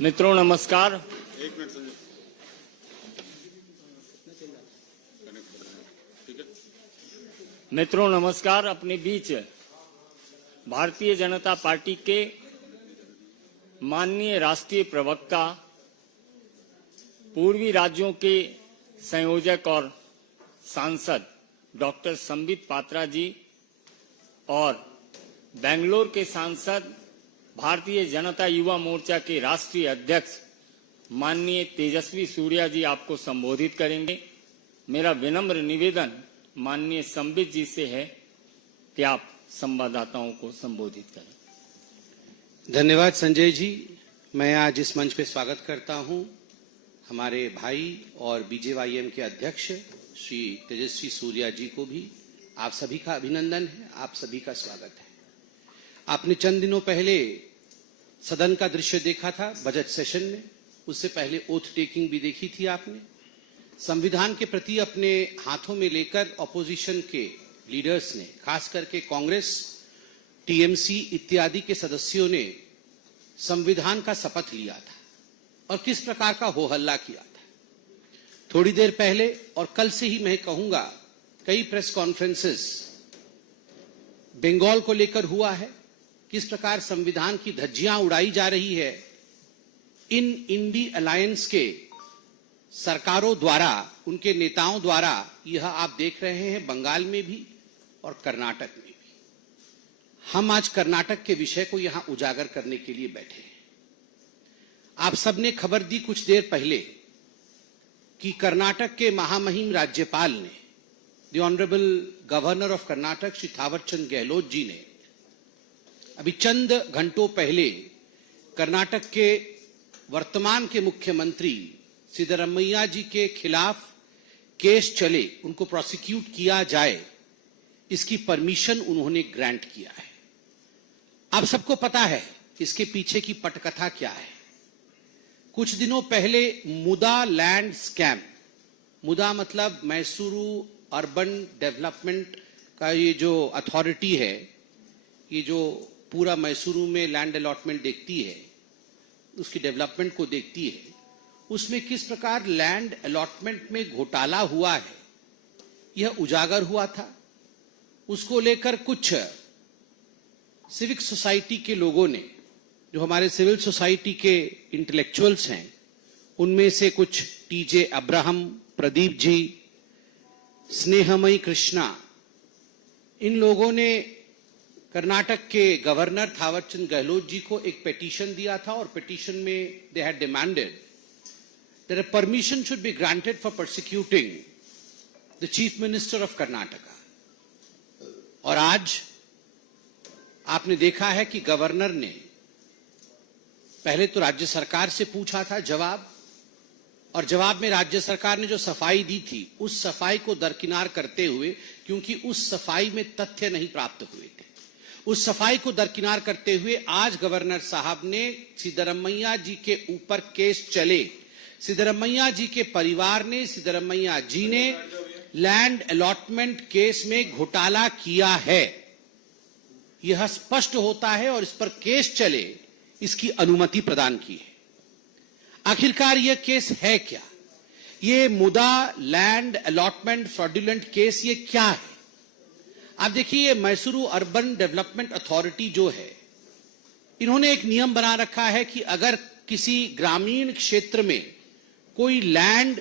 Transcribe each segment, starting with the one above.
मित्रों नमस्कार। एक मिनट संजय। मित्रों नमस्कार। अपने बीच भारतीय जनता पार्टी के माननीय राष्ट्रीय प्रवक्ता, पूर्वी राज्यों के संयोजक और सांसद डॉक्टर संबित पात्रा जी और बेंगलोर के सांसद भारतीय जनता युवा मोर्चा के राष्ट्रीय अध्यक्ष माननीय तेजस्वी सूर्या जी आपको संबोधित करेंगे। मेरा विनम्र निवेदन माननीय संबित जी से है कि आप संवाददाताओं को संबोधित करें। धन्यवाद संजय जी। मैं आज इस मंच पे स्वागत करता हूं हमारे भाई और बीजेवाईएम के अध्यक्ष श्री तेजस्वी सूर्या जी को भी। आप सभी का अभिनंदन है, आप सभी का स्वागत है। आपने चंद दिनों पहले सदन का दृश्य देखा था बजट सेशन में, उससे पहले ओथ टेकिंग भी देखी थी आपने। संविधान के प्रति अपने हाथों में लेकर ऑपोजिशन के लीडर्स ने, खास करके कांग्रेस, टीएमसी इत्यादि के सदस्यों ने संविधान का शपथ लिया था और किस प्रकार का हो हल्ला किया था। थोड़ी देर पहले और कल से ही मैं कहूंगा कई प्रेस कॉन्फ्रेंसेस बंगाल को लेकर हुआ है, किस प्रकार संविधान की धज्जियां उड़ाई जा रही है इन इंडी अलायंस के सरकारों द्वारा, उनके नेताओं द्वारा। यह आप देख रहे हैं बंगाल में भी और कर्नाटक में भी। हम आज कर्नाटक के विषय को यहां उजागर करने के लिए बैठे हैं। आप सबने खबर दी कुछ देर पहले कि कर्नाटक के महामहिम राज्यपाल ने, the honourable governor of Karnataka Shri Thaawarchand Gehlot ji ने अभी चंद घंटों पहले कर्नाटक के वर्तमान के मुख्यमंत्री सिद्धरमैया जी के खिलाफ केस चले, उनको प्रोसिक्यूट किया जाए, इसकी परमिशन उन्होंने ग्रांट किया है। आप सबको पता है इसके पीछे की पटकथा क्या है। कुछ दिनों पहले मुदा लैंड स्कैम, मुदा मतलब मैसूरू अर्बन डेवलपमेंट का ये जो अथॉरिटी है, ये जो पूरा मैसूरू में लैंड अलॉटमेंट देखती है, उसकी डेवलपमेंट को देखती है, उसमें किस प्रकार लैंड अलॉटमेंट में घोटाला हुआ है यह उजागर हुआ था। उसको लेकर कुछ सिविक सोसाइटी के लोगों ने, जो हमारे सिविल सोसाइटी के इंटेलेक्चुअल्स हैं, उनमें से कुछ टीजे अब्राहम, प्रदीप जी, स्नेहमयी कृष्णा, इन लोगों ने कर्नाटक के गवर्नर थावरचंद गहलोत जी को एक पिटीशन दिया था और पिटीशन में they had demanded that a permission should be granted for persecuting the chief minister of Karnataka. और आज आपने देखा है कि गवर्नर ने पहले तो राज्य सरकार से पूछा था जवाब, और जवाब में राज्य सरकार ने जो सफाई दी थी उस सफाई को दरकिनार करते हुए, क्योंकि उस सफाई में तथ्य नहीं प्राप्त हुए थे, उस सफाई को दरकिनार करते हुए आज गवर्नर साहब ने सिद्धरमैया जी के ऊपर केस चले, सिद्धरमैया जी के परिवार ने, सिद्धरमैया जी ने लैंड अलॉटमेंट केस में घोटाला किया है, यह स्पष्ट होता है और इस पर केस चले, इसकी अनुमति प्रदान की है। आखिरकार यह केस है क्या? ये मुदा लैंड अलॉटमेंट फ्रॉडुलेंट केस ये क्या है? आप देखिए, मैसूरू अर्बन डेवलपमेंट अथॉरिटी जो है, इन्होंने एक नियम बना रखा है कि अगर किसी ग्रामीण क्षेत्र में कोई लैंड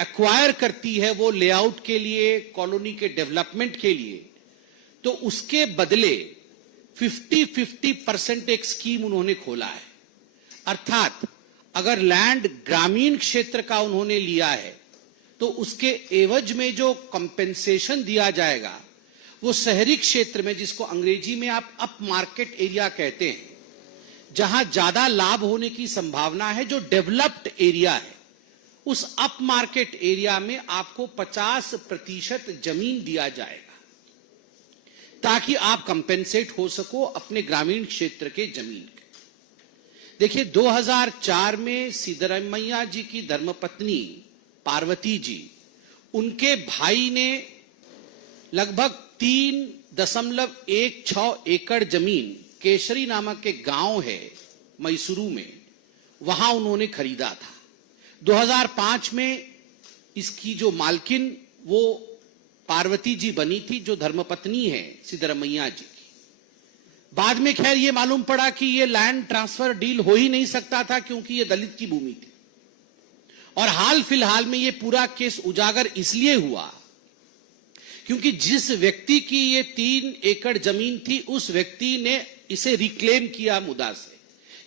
एक्वायर करती है, वो लेआउट के लिए, कॉलोनी के डेवलपमेंट के लिए, तो उसके बदले 50-50% एक स्कीम उन्होंने खोला है। अर्थात अगर लैंड ग्रामीण क्षेत्र का उन्होंने लिया है तो उसके एवज में जो कंपेंसेशन दिया जाएगा वो शहरी क्षेत्र में, जिसको अंग्रेजी में आप अप मार्केट एरिया कहते हैं, जहां ज्यादा लाभ होने की संभावना है, जो डेवलप्ड एरिया है, उस अप मार्केट एरिया में आपको 50% जमीन दिया जाएगा ताकि आप कंपेंसेट हो सको अपने ग्रामीण क्षेत्र के जमीन के। देखिए, 2004 में सिद्धरमैया जी की धर्मपत्नी पार्वती जी, उनके भाई ने लगभग 3.16 एकड़ जमीन, केसरी नामक एक गांव है मैसूरू में, वहां उन्होंने खरीदा था। 2005 में इसकी जो मालकिन वो पार्वती जी बनी थी, जो धर्मपत्नी है सिद्धरमैया जी की। बाद में खैर ये मालूम पड़ा कि ये लैंड ट्रांसफर डील हो ही नहीं सकता था, क्योंकि ये दलित की भूमि थी। और हाल फिलहाल में ये पूरा केस उजागर इसलिए हुआ क्योंकि जिस व्यक्ति की ये 3 एकड़ जमीन थी, उस व्यक्ति ने इसे रिक्लेम किया मुद्दा से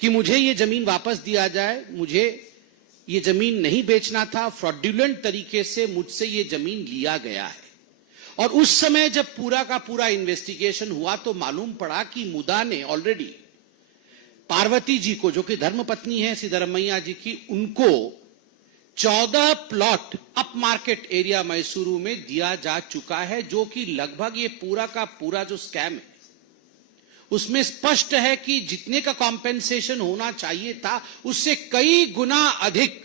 कि मुझे ये जमीन वापस दिया जाए, मुझे ये जमीन नहीं बेचना था, फ्रॉडुलेंट तरीके से मुझसे ये जमीन लिया गया है। और उस समय जब पूरा का पूरा इन्वेस्टिगेशन हुआ तो मालूम पड़ा कि मुद्दा ने ऑलरेडी पार्वती जी को, जो कि धर्मपत्नी है सिद्धरमैया जी की, उनको 14 plot up market area Mysuru में दिया जा चुका है, जो कि लगभग ये पूरा का पूरा जो स्कैम है उसमें स्पष्ट है कि जितने का कॉम्पेंसेशन होना चाहिए था उससे कई गुना अधिक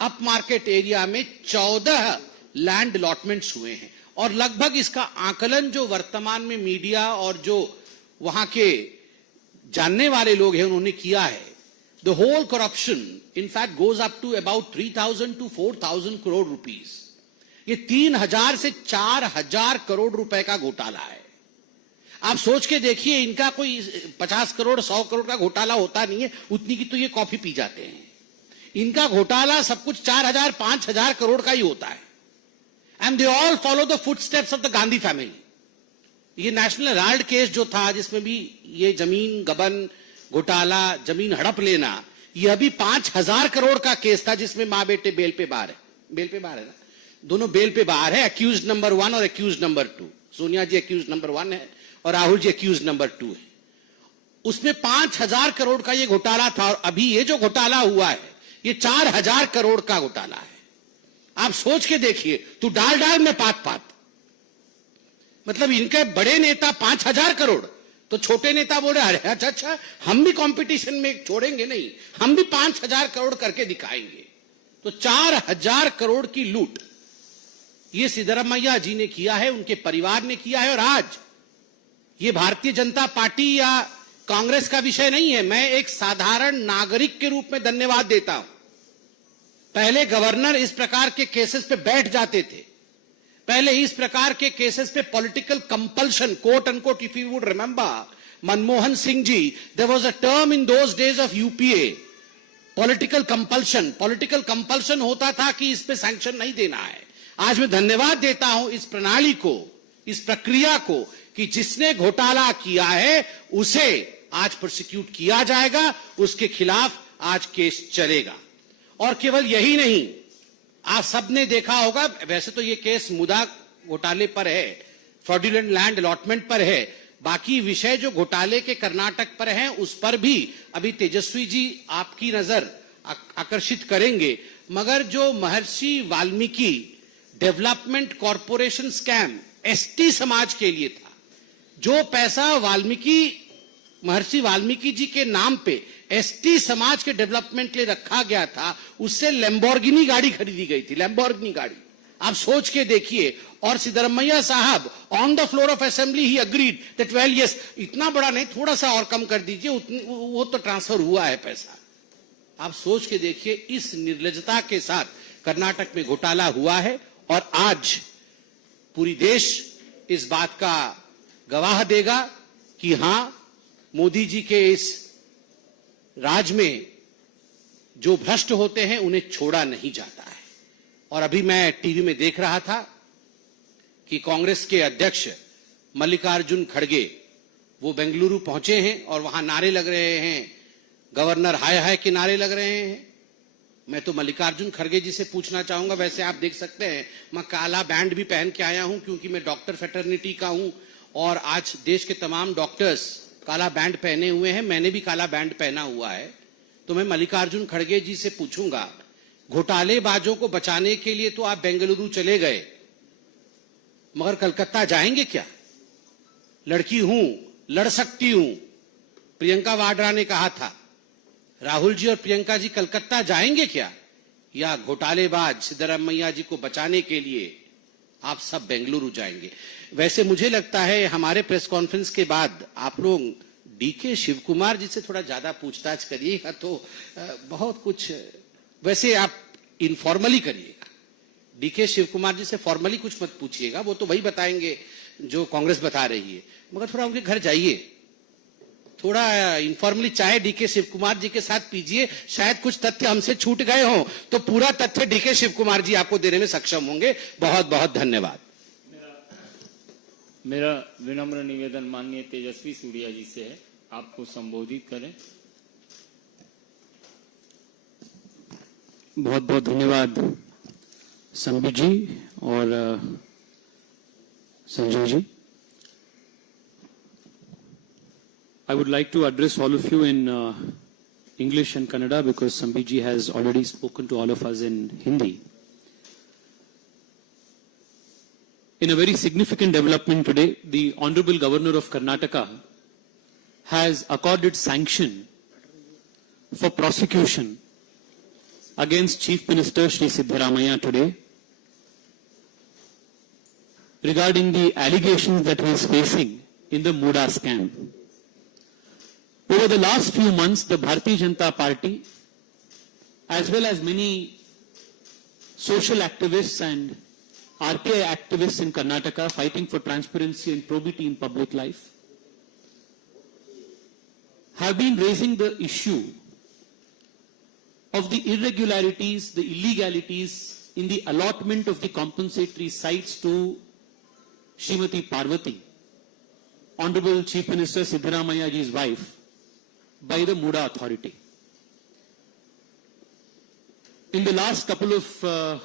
अप मार्केट एरिया में 14 लैंड अलॉटमेंट्स हुए हैं। और लगभग इसका आकलन जो वर्तमान में मीडिया और जो वहां के जानने वाले लोग हैं उन्होंने किया है, the whole corruption in fact goes up to about 3,000 to 4,000 crore rupees. ये 3,000 से 4,000 करोड़ रुपए का घोटाला है। आप सोच के देखिए, इनका कोई 50 करोड़ 100 करोड़ का घोटाला होता नहीं है, उतनी की तो ये कॉफी पी जाते हैं। इनका घोटाला सब कुछ 4,000 5,000 करोड़ का ही होता है। And they all follow the footsteps of the Gandhi family. ये नेशनल हेराल्ड केस जो था, जिसमें भी ये जमीन गबन घोटाला, जमीन हड़प लेना, यह अभी 5,000 करोड़ का केस था, जिसमें मां बेटे बेल पे बाहर है। बेल पे बाहर है ना, दोनों बेल पे बाहर है। एक्यूज नंबर 1 और एक्यूज नंबर 2। सोनिया जी एक्यूज नंबर 1 है और राहुल जी एक्यूज नंबर 2 है। उसमें 5,000 करोड़ का ये घोटाला था। और अभी ये जो घोटाला हुआ है ये 4,000 करोड़ का घोटाला है। आप सोच के देखिए, तो डाल डाल में पात पात। मतलब इनके बड़े नेता 5,000 करोड़, तो छोटे नेता बोले अरे अच्छा हम भी कंपटीशन में छोड़ेंगे नहीं, हम भी 5,000 करोड़ करके दिखाएंगे। तो 4,000 करोड़ की लूट ये सिद्धरमैया जी ने किया है, उनके परिवार ने किया है। और आज ये भारतीय जनता पार्टी या कांग्रेस का विषय नहीं है। मैं एक साधारण नागरिक के रूप में धन्यवाद देता हूं। पहले गवर्नर इस प्रकार के केसेस पे बैठ जाते थे। पहले इस प्रकार के केसेस पे political compulsion, quote unquote, if you would remember Manmohan Singh ji, there was a term in those days of UPA, political compulsion. Political compulsion होता था कि इस पे सैंक्शन नहीं देना है। आज मैं धन्यवाद देता हूं इस प्रणाली को, इस प्रक्रिया को, कि जिसने घोटाला किया है उसे आज प्रोसिक्यूट किया जाएगा, उसके खिलाफ आज केस चलेगा। और केवल यही नहीं, आप सबने देखा होगा, वैसे तो ये केस मुद्दा घोटाले पर है, फ्रॉडुलेंट लैंड अलॉटमेंट पर है। बाकी विषय जो घोटाले के कर्नाटक पर हैं उस पर भी अभी तेजस्वी जी आपकी नजर आकर्षित करेंगे। मगर जो महर्षि Valmiki development corporation scam ST समाज के लिए था, जो पैसा महर्षि वाल्मीकि जी के नाम पे एसटी समाज के डेवलपमेंट के लिए रखा गया था, उससे लैम्बोर्गिनी गाड़ी खरीदी गई थी। लैम्बोर्गिनी गाड़ी, आप सोच के देखिए। और सिद्धरमैया साहब on the floor of assembly he agreed that well yes, इतना बड़ा नहीं, थोड़ा सा और कम कर दीजिए, वो तो ट्रांसफर हुआ है पैसा। आप सोच के देखिए, इस निर्लजता के साथ कर्नाटक में घोटाला हुआ है। और आज पूरी देश इस बात का गवाह देगा कि हां, मोदी जी के इस राज में जो भ्रष्ट होते हैं उन्हें छोड़ा नहीं जाता है। और अभी मैं टीवी में देख रहा था कि कांग्रेस के अध्यक्ष मल्लिकार्जुन खड़गे वो बेंगलुरु पहुंचे हैं और वहां नारे लग रहे हैं, गवर्नर हाय हाय के नारे लग रहे हैं। मैं तो मल्लिकार्जुन खड़गे जी से पूछना चाहूंगा, वैसे आप देख सकते हैं मैं काला बैंड भी पहन के आया हूं क्योंकि मैं डॉक्टर फ्रेटर्निटी का हूं और आज देश के तमाम डॉक्टर्स काला बैंड पहने हुए हैं, मैंने भी काला बैंड पहना हुआ है। तो मैं मल्लिकार्जुन खड़गे जी से पूछूंगा, घोटालेबाजों को बचाने के लिए तो आप बेंगलुरु चले गए, मगर कलकत्ता जाएंगे क्या? लड़की हूं, लड़ सकती हूं, प्रियंका वाड्रा ने कहा था। राहुल जी और प्रियंका जी कलकत्ता जाएंगे क्या? या घोटालेबाज सिद्धरमैया जी को बचाने के लिए आप सब बेंगलुरु जाएंगे? वैसे मुझे लगता है हमारे प्रेस कॉन्फ्रेंस के बाद आप लोग डीके शिव कुमार जी से थोड़ा ज्यादा पूछताछ करिएगा तो बहुत कुछ, वैसे आप इनफॉर्मली करिएगा। डीके शिव कुमार जी से फॉर्मली कुछ मत पूछिएगा, वो तो वही बताएंगे जो कांग्रेस बता रही है, मगर थोड़ा उनके घर जाइए, थोड़ा इनफॉर्मली चाहे डीके शिव कुमार जी के साथ पीजिए, शायद कुछ तथ्य हमसे छूट गए हों तो पूरा तथ्य डीके शिव कुमार जी आपको देने में सक्षम होंगे। बहुत बहुत धन्यवाद। मेरा विनम्र निवेदन माननीय तेजस्वी सूर्या जी से है, आपको संबोधित करें। बहुत बहुत धन्यवाद संबित जी और Sanjay ji. I would like to address all of you in English and Kannada because Sambit ji has already spoken to all of us in Hindi. In a very significant development today, the Honorable Governor of Karnataka has accorded sanction for prosecution against Chief Minister Shri Siddaramaiah today regarding the allegations that he is facing in the Muda scam. Over the last few months, the Bharatiya Janata Party, as well as many social activists and RTI activists in Karnataka fighting for transparency and probity in public life, have been raising the issue of the irregularities, the illegalities in the allotment of the compensatory sites to Srimati Parvati, Honorable Chief Minister Siddaramaiah ji's wife, by the Muda authority. In the last couple of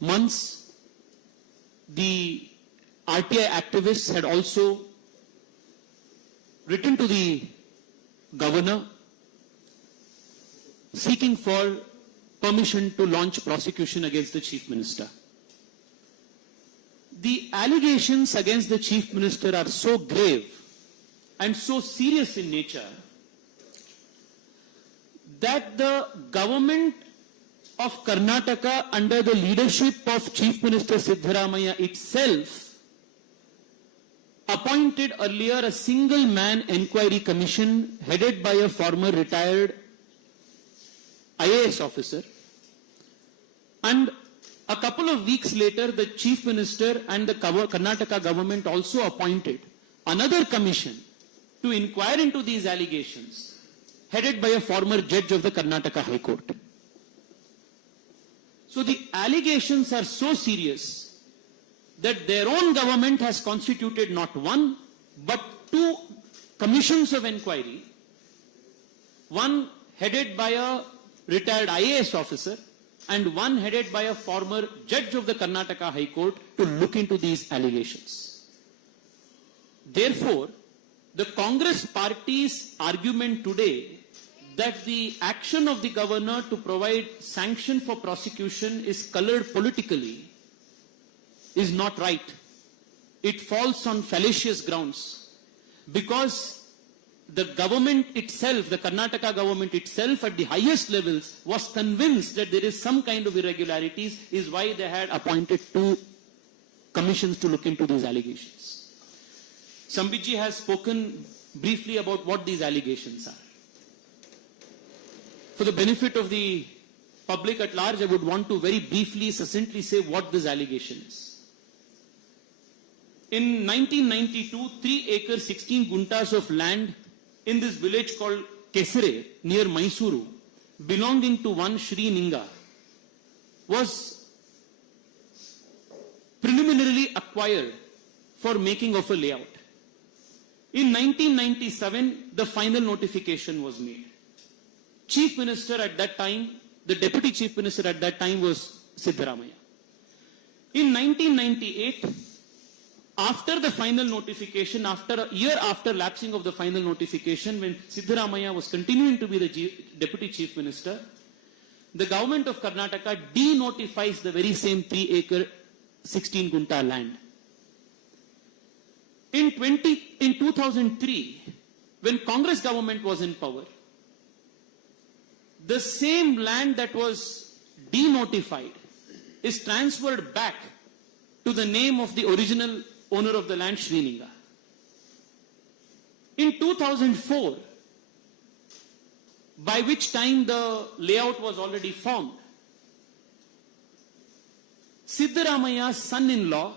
months, the RTI activists had also written to the governor seeking for permission to launch prosecution against the Chief Minister. The allegations against the Chief Minister are so grave and so serious in nature that the government of Karnataka under the leadership of Chief Minister Siddaramaiah itself appointed earlier a single-man enquiry commission headed by a former retired IAS officer, and a couple of weeks later the Chief Minister and the Karnataka government also appointed another commission to inquire into these allegations, headed by a former judge of the Karnataka High Court. So the allegations are so serious that their own government has constituted not one, but two commissions of inquiry, one headed by a retired IAS officer and one headed by a former judge of the Karnataka High Court to look into these allegations. Therefore, the Congress party's argument today that the action of the governor to provide sanction for prosecution is colored politically is not right. It falls on fallacious grounds because the government itself, the Karnataka government itself at the highest levels was convinced that there is some kind of irregularities, is why they had appointed two commissions to look into these allegations. Sambit ji has spoken briefly about what these allegations are. For the benefit of the public at large, I would want to very briefly, succinctly say what this allegation is. In 1992, 3 acres, 16 guntas of land in this village called Kesare near Mysuru, belonging to one Shri Ninga, was preliminarily acquired for making of a layout. In 1997, the final notification was made. Chief Minister at that time, the Deputy Chief Minister at that time was Siddaramaiah. In 1998, after the final notification, after a year after lapsing of the final notification, when Siddaramaiah was continuing to be the Deputy Chief Minister, the government of Karnataka denotifies the very same 3-acre, 16 gunta land. In 2003, when Congress government was in power, the same land that was denotified is transferred back to the name of the original owner of the land, Shri Ninga. In 2004, by which time the layout was already formed, Siddaramaya's son-in-law,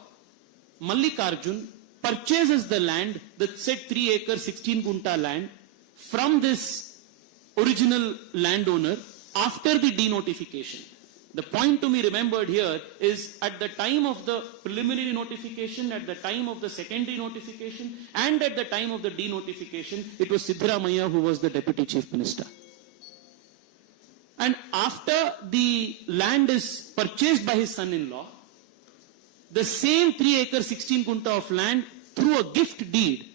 Mallikarjun, purchases the land, the said 3 acre 16 gunta land, from this original landowner after the denotification. The point to be remembered here is at the time of the preliminary notification, at the time of the secondary notification, and at the time of the denotification, it was Siddaramaiah who was the deputy chief minister. And after the land is purchased by his son-in-law, the same 3 acre 16 gunta of land through a gift deed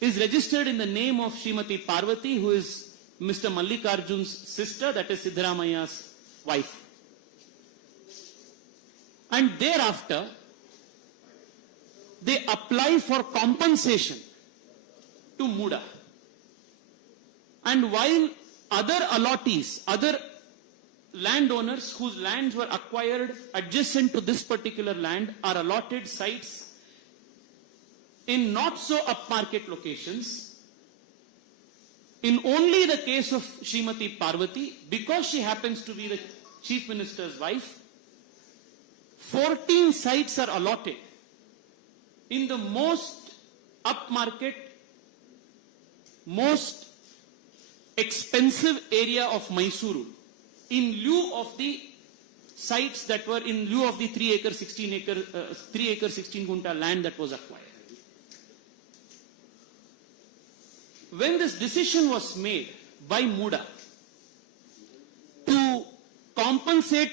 is registered in the name of Srimati Parvati, who is Mr. Mallikarjun's sister, that is Siddaramaiah's wife. And thereafter, they apply for compensation to Muda. And while other allottees, other landowners whose lands were acquired adjacent to this particular land are allotted sites in not so upmarket locations, in only the case of Srimati Parvati, because she happens to be the chief minister's wife, 14 sites are allotted in the most upmarket, most expensive area of Mysuru, in lieu of the sites that were in lieu of the 3 acre 16 gunta land that was acquired. When this decision was made by Muda to compensate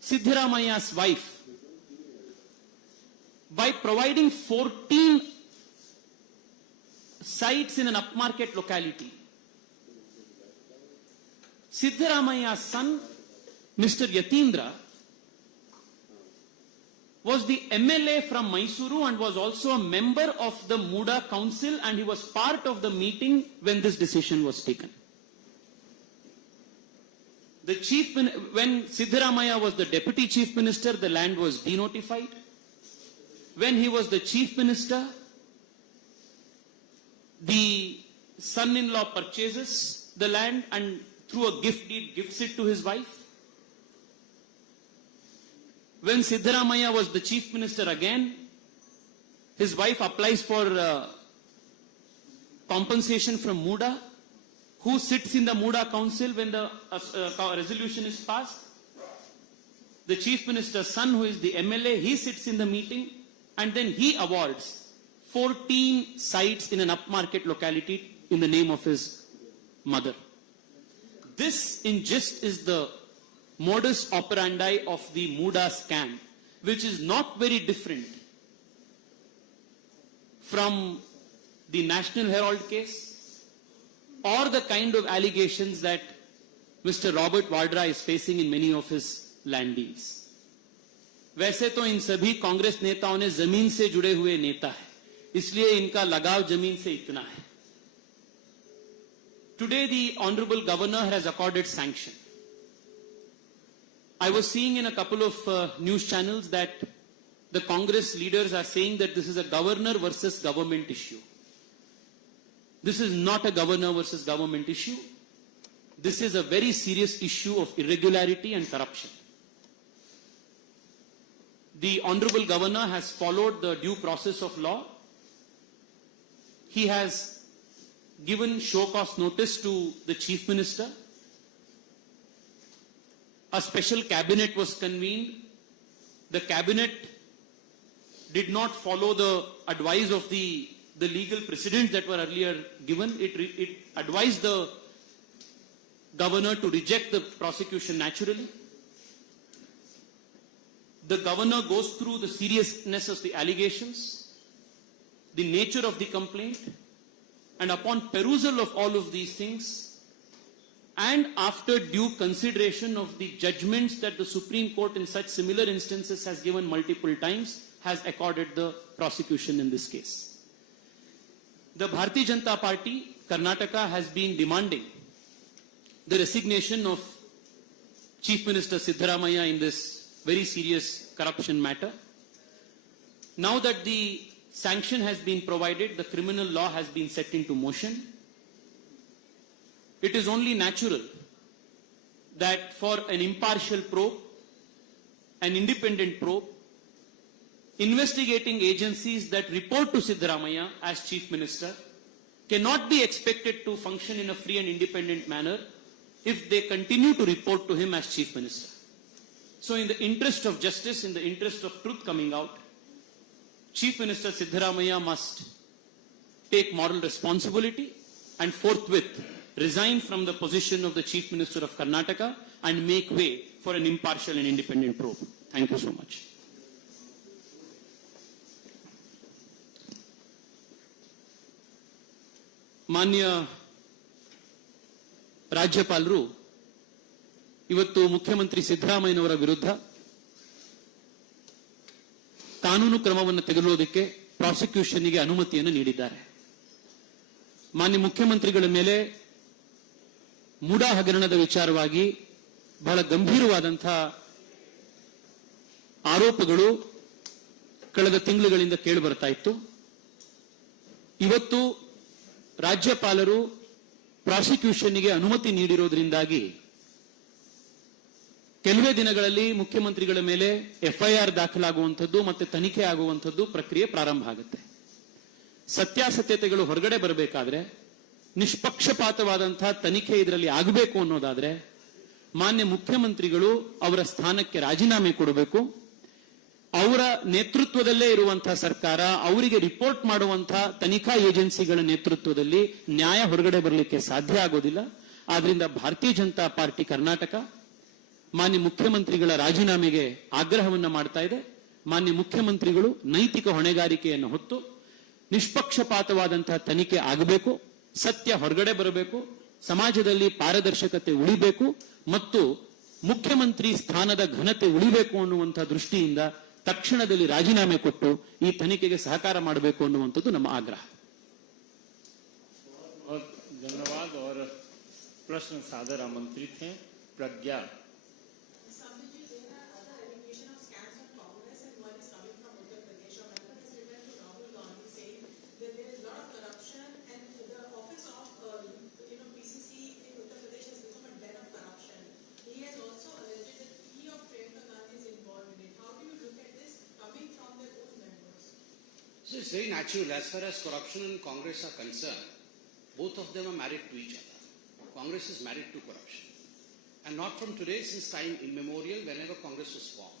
Siddaramaiah's wife by providing 14 sites in an upmarket locality, Siddaramaiah's son, Mr. Yatindra, was the MLA from Mysuru and was also a member of the Muda council, and he was part of the meeting when this decision was taken. When Siddaramaiah was the deputy chief minister, the land was denotified. When he was the chief minister, the son-in-law purchases the land and through a gift deed gifts it to his wife. When Siddaramaiah was the chief minister again, his wife applies for compensation from Muda, who sits in the Muda council when the resolution is passed. The chief minister's son, who is the MLA, he sits in the meeting, and then he awards 14 sites in an upmarket locality in the name of his mother. This in gist is the modus operandi of the Muda scam, which is not very different from the National Herald case or the kind of allegations that Mr. Robert Vadra is facing in many of his land deals. वैसे तो इन सभी कांग्रेस नेताओं ने जमीन से जुड़े हुए नेता है, इसलिए इनका लगाव जमीन से इतना है. Today the Honorable Governor has accorded sanction. I was seeing in a couple of news channels that the Congress leaders are saying that this is a governor versus government issue. This is not a governor versus government issue. This is a very serious issue of irregularity and corruption. The Honorable Governor has followed the due process of law. He has given show cause notice to the Chief Minister. A special cabinet was convened. The cabinet did not follow the advice of the legal precedents that were earlier given. It advised the governor to reject the prosecution naturally. The governor goes through the seriousness of the allegations, the nature of the complaint, and upon perusal of all of these things, and after due consideration of the judgments that the Supreme Court in such similar instances has given multiple times, has accorded the prosecution in this case. The Bharatiya Janata Party, Karnataka, has been demanding the resignation of Chief Minister Siddaramaiah in this very serious corruption matter. Now that the sanction has been provided, the criminal law has been set into motion. It is only natural that for an impartial probe, an independent probe, investigating agencies that report to Siddaramaiah as Chief Minister cannot be expected to function in a free and independent manner if they continue to report to him as Chief Minister. So in the interest of justice, in the interest of truth coming out, Chief Minister Siddaramaiah must take moral responsibility and forthwith resign from the position of the Chief Minister of Karnataka and make way for an impartial and independent probe. Thank you so much. ಮಾನ್ಯ ರಾಜ್ಯಪಾಲರು ಇವತ್ತು ಮುಖ್ಯಮಂತ್ರಿ ಸಿದ್ದರಾಮಯ್ಯನವರ ವಿರುದ್ಧ ಕಾನೂನು ಕ್ರಮವನ್ನು ತೆಗೆದುಕೊಳ್ಳೋದಕ್ಕೆ ಪ್ರಾಸಿಕ್ಯೂಷನ್ಗೆ ಅನುಮತಿಯನ್ನು ನೀಡಿದ್ದಾರೆ. ಮಾನ್ಯ ಮುಖ್ಯಮಂತ್ರಿಗಳ ಮೇಲೆ ಮೂಡಾ ಹಗರಣದ ವಿಚಾರವಾಗಿ ಬಹಳ ಗಂಭೀರವಾದಂತಹ ಆರೋಪಗಳು ಕಳೆದ ತಿಂಗಳುಗಳಿಂದ ಕೇಳಿ ಬರ್ತಾ ಇತ್ತು. ಇವತ್ತು ರಾಜ್ಯಪಾಲರು ಪ್ರಾಸಿಕ್ಯೂಷನ್ಗೆ ಅನುಮತಿ ನೀಡಿರೋದ್ರಿಂದಾಗಿ ಕೆಲವೇ ದಿನಗಳಲ್ಲಿ ಮುಖ್ಯಮಂತ್ರಿಗಳ ಮೇಲೆ ಎಫ್ಐಆರ್ ದಾಖಲಾಗುವಂಥದ್ದು ಮತ್ತೆ ತನಿಖೆ ಆಗುವಂಥದ್ದು ಪ್ರಕ್ರಿಯೆ ಪ್ರಾರಂಭ ಆಗುತ್ತೆ. ಸತ್ಯಾಸತ್ಯತೆಗಳು ಹೊರಗಡೆ ಬರಬೇಕಾದ್ರೆ, ನಿಷ್ಪಕ್ಷಪಾತವಾದಂತಹ ತನಿಖೆ ಇದರಲ್ಲಿ ಆಗಬೇಕು ಅನ್ನೋದಾದ್ರೆ ಮಾನ್ಯ ಮುಖ್ಯಮಂತ್ರಿಗಳು ಅವರ ಸ್ಥಾನಕ್ಕೆ ರಾಜೀನಾಮೆ ಕೊಡಬೇಕು. ಅವರ ನೇತೃತ್ವದಲ್ಲೇ ಇರುವಂತಹ ಸರ್ಕಾರ, ಅವರಿಗೆ ರಿಪೋರ್ಟ್ ಮಾಡುವಂತಹ ತನಿಖಾ ಏಜೆನ್ಸಿಗಳ ನೇತೃತ್ವದಲ್ಲಿ ನ್ಯಾಯ ಹೊರಗಡೆ ಬರಲಿಕ್ಕೆ ಸಾಧ್ಯ ಆಗೋದಿಲ್ಲ. ಆದ್ರಿಂದ ಭಾರತೀಯ ಜನತಾ ಪಾರ್ಟಿ ಕರ್ನಾಟಕ ಮಾನ್ಯ ಮುಖ್ಯಮಂತ್ರಿಗಳ ರಾಜೀನಾಮೆಗೆ ಆಗ್ರಹವನ್ನ ಮಾಡ್ತಾ ಇದೆ. ಮಾನ್ಯ ಮುಖ್ಯಮಂತ್ರಿಗಳು ನೈತಿಕ ಹೊಣೆಗಾರಿಕೆಯನ್ನು ಹೊತ್ತು ನಿಷ್ಪಕ್ಷಪಾತವಾದಂತಹ ತನಿಖೆ ಆಗಬೇಕು, ಸತ್ಯ ಹೊರಗಡೆ ಬರಬೇಕು, ಸಮಾಜದಲ್ಲಿ ಪಾರದರ್ಶಕತೆ ಉಳಿಬೇಕು ಮತ್ತು ಮುಖ್ಯಮಂತ್ರಿ ಸ್ಥಾನದ ಘನತೆ ಉಳಿಬೇಕು ಅನ್ನುವಂತಹ ದೃಷ್ಟಿಯಿಂದ ತಕ್ಷಣದಲ್ಲಿ ರಾಜೀನಾಮೆ ಕೊಟ್ಟು ಈ ತನಿಖೆಗೆ ಸಹಕಾರ ಮಾಡಬೇಕು ಅನ್ನುವಂಥದ್ದು ನಮ್ಮ ಆಗ್ರಹ. धन्यवाद. और प्रश्न सादर आमंत्रित हैं प्रज्ञा. So it's very natural. As far as corruption and Congress are concerned, both of them are married to each other. Congress is married to corruption. And not from today, since time immemorial, whenever Congress was formed.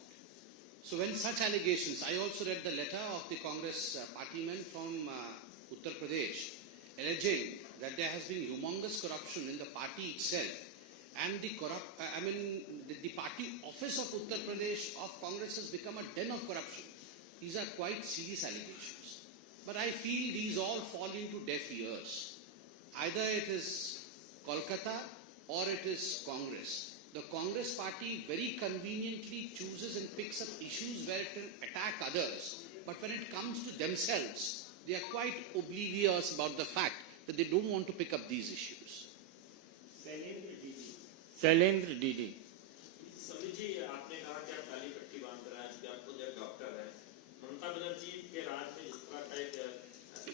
So when such allegations, I also read the letter of the Congress partymen from Uttar Pradesh, alleging that there has been humongous corruption in the party itself. And the party office of Uttar Pradesh of Congress has become a den of corruption. These are quite serious allegations. But I feel these all fall into deaf ears. Either it is Kolkata or it is Congress. The Congress party very conveniently chooses and picks up issues where it can attack others. But when it comes to themselves, they are quite oblivious about the fact that they don't want to pick up these issues. Shailendra DD. Sameer ji, आपने कहा कि आप काली पट्टी बांध कर आज भी आप खुद एक डॉक्टर हैं. ममता बनर्जी के राज में जिस तरह का एक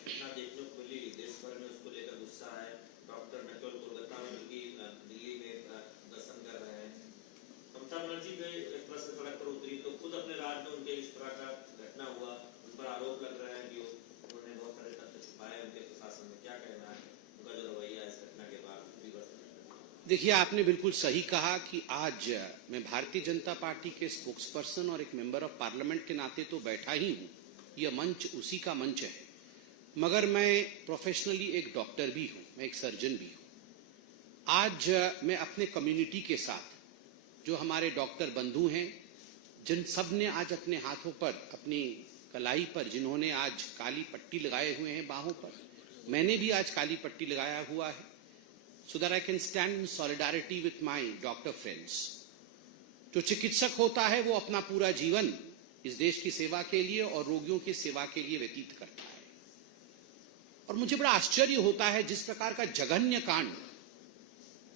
घटना देखने को मिली, देश भर में उसको लेकर गुस्सा है. डॉक्टर नकल कोलकाता में बल्कि दिल्ली में दर्शन कर रहे हैं. ममता बनर्जी भी एक तरह से सड़क पर उतरी तो खुद अपने राज में उनके इस तरह का घटना हुआ, उन पर आरोप लग रहा है कि उन्होंने बहुत सारे तथ्य छुपाए उनके प्रशासन में. क्या कहना है उनका जो रवैया इस घटना के बाद? देखिए, आपने बिल्कुल सही कहा कि आज मैं भारतीय जनता पार्टी के स्पोक्सपर्सन और एक मेंबर ऑफ पार्लियामेंट के नाते तो बैठा ही हूं. यह मंच उसी का मंच है. मगर मैं प्रोफेशनली एक डॉक्टर भी हूं, मैं एक सर्जन भी हूं. आज मैं अपने कम्युनिटी के साथ, जो हमारे डॉक्टर बंधु हैं, जिन सब ने आज अपने हाथों पर, अपनी कलाई पर, जिन्होंने आज काली पट्टी लगाए हुए हैं बाहों पर, मैंने भी आज काली पट्टी लगाया हुआ है, so that I can stand in solidarity with my doctor friends. जो चिकित्सक होता है वो अपना पूरा जीवन इस देश की सेवा के लिए और रोगियों की सेवा के लिए व्यतीत करता है. और मुझे बड़ा आश्चर्य होता है जिस प्रकार का जघन्य कांड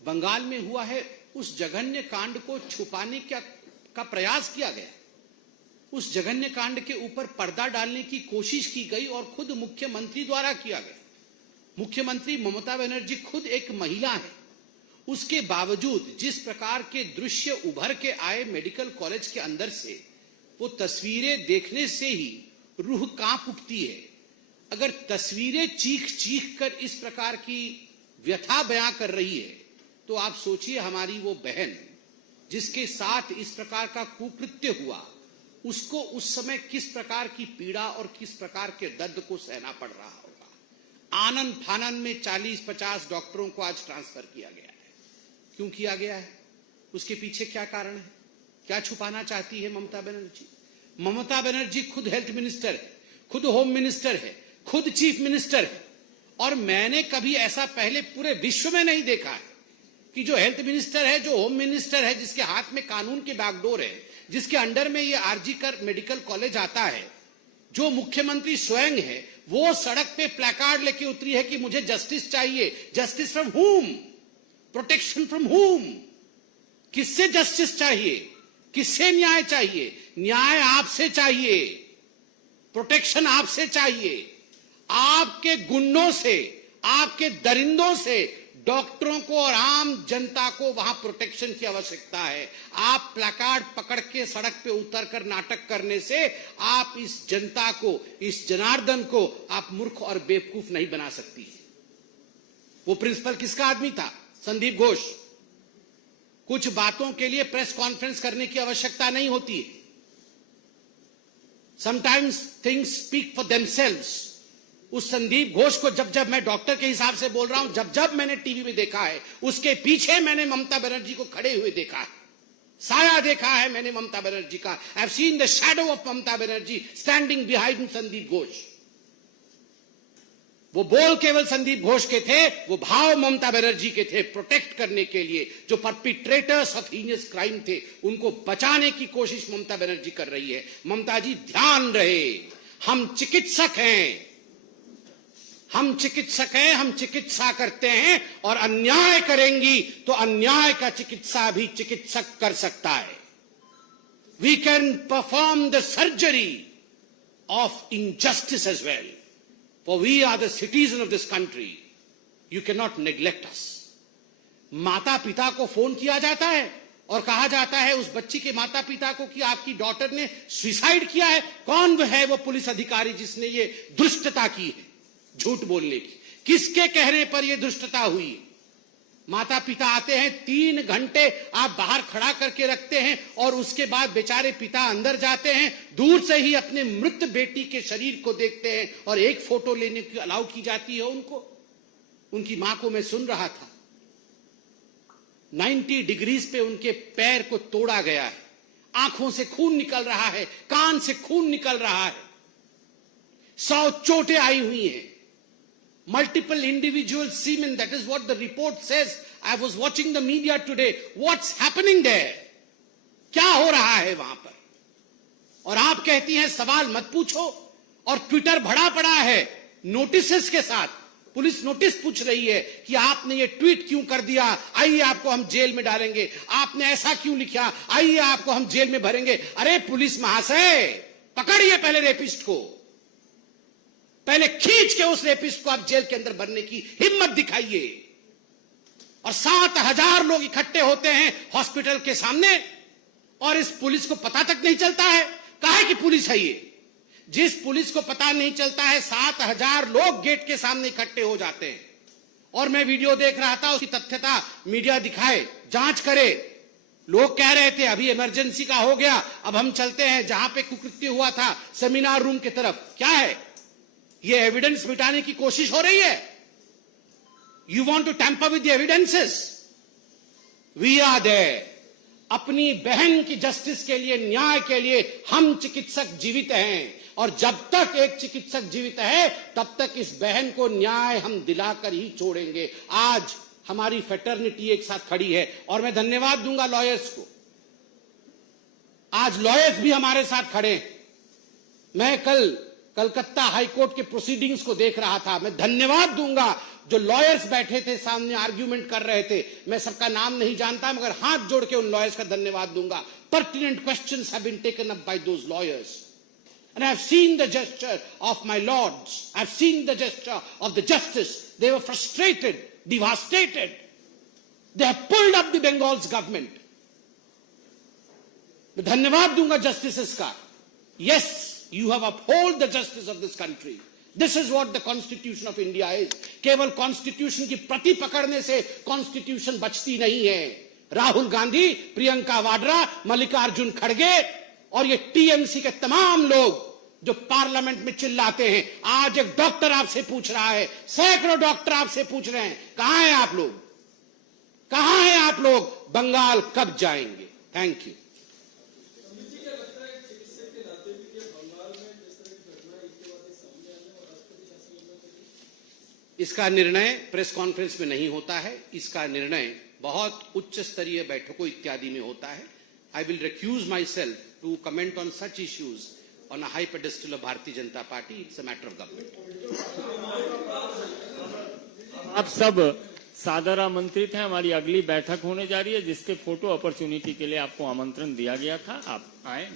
बंगाल में हुआ है, उस जघन्य कांड को छुपाने का प्रयास किया गया. उस जघन्य कांड के ऊपर पर्दा डालने की कोशिश की गई और खुद मुख्यमंत्री द्वारा किया गया। मुख्यमंत्री ममता बनर्जी खुद एक महिला है, उसके बावजूद जिस प्रकार के दृश्य उभर के आए मेडिकल कॉलेज के अंदर से, वो तस्वीरें देखने से ही रूह कांप उठती है। अगर तस्वीरें चीख चीख कर इस प्रकार की व्यथा बयां कर रही है, तो आप सोचिए हमारी वो बहन जिसके साथ इस प्रकार का कुकृत्य हुआ, उसको उस समय किस प्रकार की पीड़ा और किस प्रकार के दर्द को सहना पड़ रहा होगा। आनन फानन में 40-50 डॉक्टरों को आज ट्रांसफर किया गया है। क्यों किया गया है? उसके पीछे क्या कारण है? क्या छुपाना चाहती है ममता बनर्जी? ममता बनर्जी खुद हेल्थ मिनिस्टर है, खुद होम मिनिस्टर है, खुद चीफ मिनिस्टर है, और मैंने कभी ऐसा पहले पूरे विश्व में नहीं देखा है कि जो हेल्थ मिनिस्टर है, जो होम मिनिस्टर है, जिसके हाथ में कानून के बागडोर है, जिसके अंडर में ये आरजी कर मेडिकल कॉलेज आता है, जो मुख्यमंत्री स्वयं है, वो सड़क पे प्लेकार्ड लेके उतरी है कि मुझे जस्टिस चाहिए। जस्टिस फ्रॉम हुम? प्रोटेक्शन फ्रॉम हुम? किससे जस्टिस चाहिए? किससे न्याय चाहिए? न्याय आपसे चाहिए, प्रोटेक्शन आपसे चाहिए। आपके गुंडों से, आपके दरिंदों से डॉक्टरों को और आम जनता को वहां प्रोटेक्शन की आवश्यकता है। आप प्लेकार्ड पकड़ के सड़क पे उतरकर नाटक करने से आप इस जनता को, इस जनार्दन को आप मूर्ख और बेवकूफ नहीं बना सकती। वो प्रिंसिपल किसका आदमी था? संदीप घोष। कुछ बातों के लिए प्रेस कॉन्फ्रेंस करने की आवश्यकता नहीं होती है। Sometimes things speak for themselves. उस संदीप घोष को जब जब मैं डॉक्टर के हिसाब से बोल रहा हूं, जब जब मैंने टीवी में देखा है, उसके पीछे मैंने ममता बनर्जी को खड़े हुए देखा है, साया देखा है मैंने ममता बनर्जी का। I have seen the shadow of Mamata Banerjee standing behind Sandeep Ghosh. वो बोल केवल संदीप घोष के थे, वो भाव ममता बनर्जी के थे, प्रोटेक्ट करने के लिए। जो परपिट्रेटर्स ऑफ हीनियस क्राइम थे, उनको बचाने की कोशिश ममता बनर्जी कर रही है। ममता जी ध्यान रहे, हम चिकित्सक हैं, हम चिकित्सक हैं, हम चिकित्सा करते हैं, और अन्याय करेंगी तो अन्याय का चिकित्सा भी चिकित्सक कर सकता है। We can perform the surgery of injustice as well, for we are the citizens of this country. You cannot neglect us. माता पिता को फोन किया जाता है और कहा जाता है उस बच्ची के माता पिता को कि आपकी डॉटर ने सुसाइड किया है। कौन है वो पुलिस अधिकारी जिसने ये दुष्टता की है, झूठ बोलने की? किसके कहने पर ये दुष्टता हुई? माता पिता आते हैं, 3 घंटे आप बाहर खड़ा करके रखते हैं, और उसके बाद बेचारे पिता अंदर जाते हैं, दूर से ही अपने मृत बेटी के शरीर को देखते हैं, और एक फोटो लेने की अलाउ की जाती है उनको। उनकी मां को मैं सुन रहा था, 90 डिग्रीज पे उनके पैर को तोड़ा गया है, आंखों से खून निकल रहा है, कान से खून निकल रहा है, 100 चोटें आई हुई हैं। Multiple individual semen, that is what the report says. I was watching the media today. What's happening there? क्या हो रहा है वहां पर? और आप कहती हैं सवाल मत पूछो, और ट्विटर भरा पड़ा है नोटिसेस के साथ। पुलिस नोटिस पूछ रही है कि आपने ये ट्वीट क्यों कर दिया, आइए आपको हम जेल में डालेंगे। आपने ऐसा क्यों लिखा, आइए आपको हम जेल में भरेंगे। अरे पुलिस महाशय, पकड़िए पहले रेपिस्ट को, पहले खींच के उस रेपिस्ट को आप जेल के अंदर भरने की हिम्मत दिखाइए। और 7,000 लोग इकट्ठे होते हैं हॉस्पिटल के सामने, और इस पुलिस को पता तक नहीं चलता है काहे की पुलिस है ये। जिस पुलिस को पता नहीं चलता है, 7,000 लोग गेट के सामने इकट्ठे हो जाते हैं। और मैं वीडियो देख रहा था, उसकी तथ्यता मीडिया दिखाए, जांच करे। लोग कह रहे थे अभी इमरजेंसी का हो गया, अब हम चलते हैं जहां पे कुकृत्य हुआ था सेमिनार रूम की तरफ। क्या है ये? एविडेंस मिटाने की कोशिश हो रही है। You want to tamper with the evidences. We are there. अपनी बहन की जस्टिस के लिए, न्याय के लिए हम चिकित्सक जीवित हैं, और जब तक एक चिकित्सक जीवित है तब तक इस बहन को न्याय हम दिलाकर ही छोड़ेंगे। आज हमारी फेटर्निटी एक साथ खड़ी है, और मैं धन्यवाद दूंगा लॉयर्स को। आज लॉयर्स भी हमारे साथ खड़े हैं। मैं कल कलकत्ता हाईकोर्ट के प्रोसीडिंग्स को देख रहा था। मैं धन्यवाद दूंगा जो लॉयर्स बैठे थे सामने आर्ग्यूमेंट कर रहे थे, मैं सबका नाम नहीं जानता मगर हाथ जोड़ के उन लॉयर्स का धन्यवाद दूंगा. Pertinent questions have been taken up by those lawyers. And I've seen the gesture of my lords. I've seen the gesture of the justice. They were frustrated, devastated. They have pulled up the Bengal's government. मैं धन्यवाद दूंगा justices का. Yes, you have upheld the justice of this country. This is what the Constitution of India is. केवल Constitution की प्रति पकड़ने से Constitution बचती नहीं है. राहुल गांधी, प्रियंका वाड्रा, मल्लिकार्जुन खड़गे और ये टीएमसी के तमाम लोग जो पार्लियामेंट में चिल्लाते हैं, आज एक डॉक्टर आपसे पूछ रहा है, सैकड़ों डॉक्टर आपसे पूछ रहे हैं, कहां हैं आप लोग, कहां हैं आप लोग, बंगाल कब जाएंगे? Thank you. इसका निर्णय प्रेस कॉन्फ्रेंस में नहीं होता है. इसका निर्णय बहुत उच्च स्तरीय बैठकों इत्यादि में होता है. I will recuse myself to comment on such issues on a high pedestal of Bharatiya Janata Party. It's a matter of government. आप सब सादर आमंत्रित हैं. हमारी अगली बैठक होने जा रही है जिसके फोटो अपॉर्चुनिटी के लिए आपको आमंत्रण दिया गया था. आप आए.